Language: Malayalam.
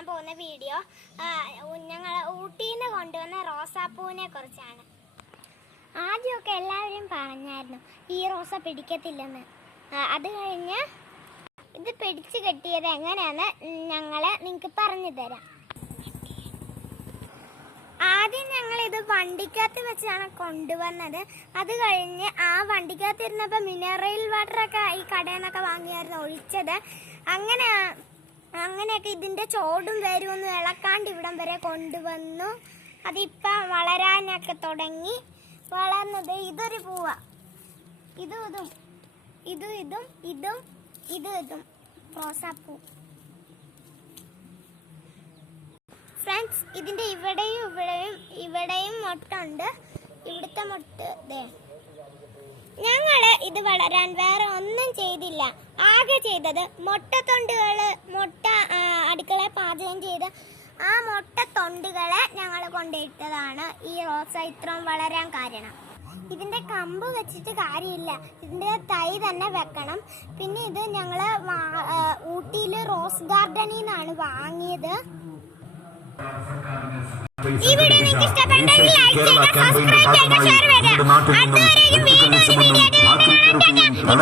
ചെയ്യാൻ പോകുന്ന വീഡിയോ ഞങ്ങൾ ഊട്ടിയിൽ നിന്ന് കൊണ്ടുവന്ന റോസാപ്പൂവിനെ കുറിച്ചാണ്. ആദ്യമൊക്കെ എല്ലാവരും പറഞ്ഞായിരുന്നു ഈ റോസ പിടിക്കത്തില്ലെന്ന്. അത് കഴിഞ്ഞ് ഇത് പിടിച്ചു കെട്ടിയത് എങ്ങനെയാണെന്ന് ഞങ്ങൾ നിങ്ങൾക്ക് പറഞ്ഞു തരാം. ആദ്യം ഞങ്ങൾ ഇത് വണ്ടിക്കകത്ത് വെച്ചാണ് കൊണ്ടുവന്നത്. അത് കഴിഞ്ഞ് ആ വണ്ടിക്കകത്ത് ഇരുന്നപ്പോൾ മിനറൽ വാട്ടറൊക്കെ ഈ കടയിൽ നിന്നൊക്കെ വാങ്ങിയായിരുന്നു ഒഴിച്ചത്. അങ്ങനെയൊക്കെ ഇതിൻ്റെ ചോടും വേരുമൊന്നും ഇളക്കാണ്ട് ഇവിടം വരെ കൊണ്ടുവന്നു. അതിപ്പം വളരാനൊക്കെ തുടങ്ങി. വളർന്നത് ഇതൊരു പൂവ, ഇതും റോസാപ്പൂ. ഫ്രണ്ട്സ്, ഇതിൻ്റെ ഇവിടെയും മൊട്ടുണ്ട്. ഇവിടുത്തെ മൊട്ട് ദേ. ഞങ്ങൾ ഇത് വളരാൻ വേറെ ഒന്നും ചെയ്തില്ല. ആകെ ചെയ്തത് മുട്ട അടുക്കളയിൽ പാചകം ചെയ്ത് ആ മുട്ടത്തൊണ്ടുകളെ ഞങ്ങൾ കൊണ്ടിട്ടതാണ് ഈ റോസ ഇത്രയും വളരാൻ കാരണം. ഇതിൻ്റെ കമ്പ് വെച്ചിട്ട് കാര്യമില്ല, ഇതിൻ്റെ തൈ തന്നെ വെക്കണം. പിന്നെ ഇത് ഞങ്ങൾ ഊട്ടിയിൽ റോസ് ഗാർഡനിൽ നിന്നാണ് വാങ്ങിയത്. ഈ വീഡിയോ നിങ്ങൾക്ക് ഇഷ്ടപ്പെട്ടെങ്കിൽ ലൈക്ക് ചെയ്യുക, സബ്സ്ക്രൈബ് ചെയ്യുക, ഷെയർ ചെയ്യുക. അടുത്ത വീഡിയോയിൽ വീണ്ടും